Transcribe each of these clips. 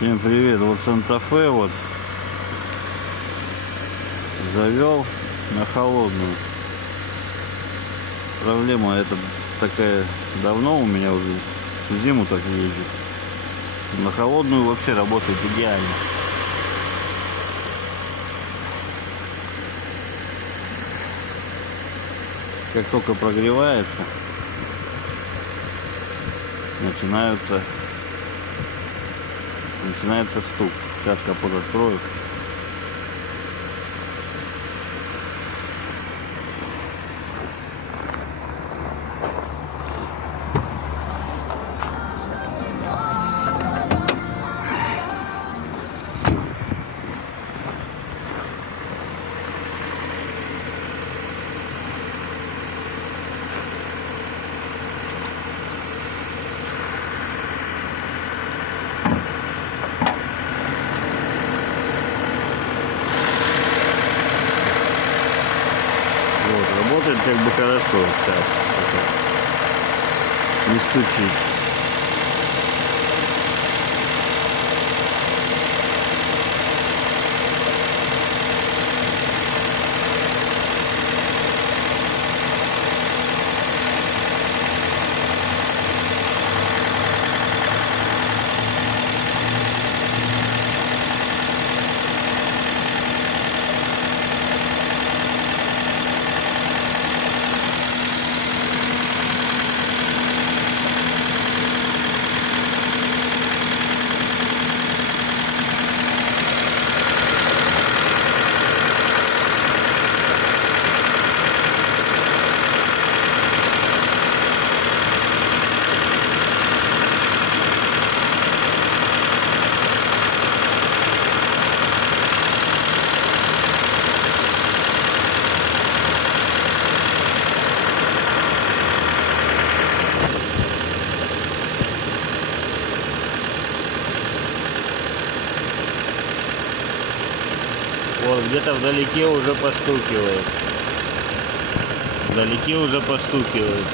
Всем привет! Вот Санта-Фе вот завел на холодную. Проблема это такая, давно у меня уже всю зиму так ездит. На холодную вообще работает идеально. Как только прогревается, начинается стук. Сейчас капот открою. Работает как бы хорошо сейчас. Не стучит. Вот где-то вдалеке уже постукивает. Вдалеке уже постукивает.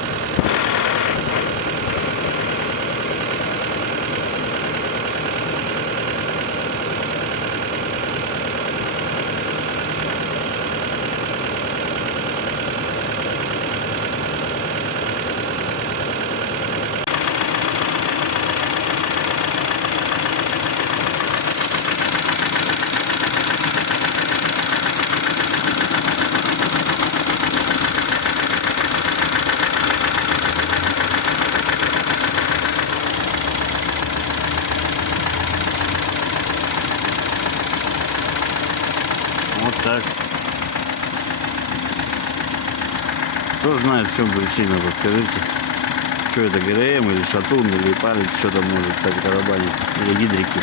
Вот так. Кто знает, в чем причина, подскажите. Что это, ГРМ или шатун, или палец, что там может так тарабанить, или гидрики.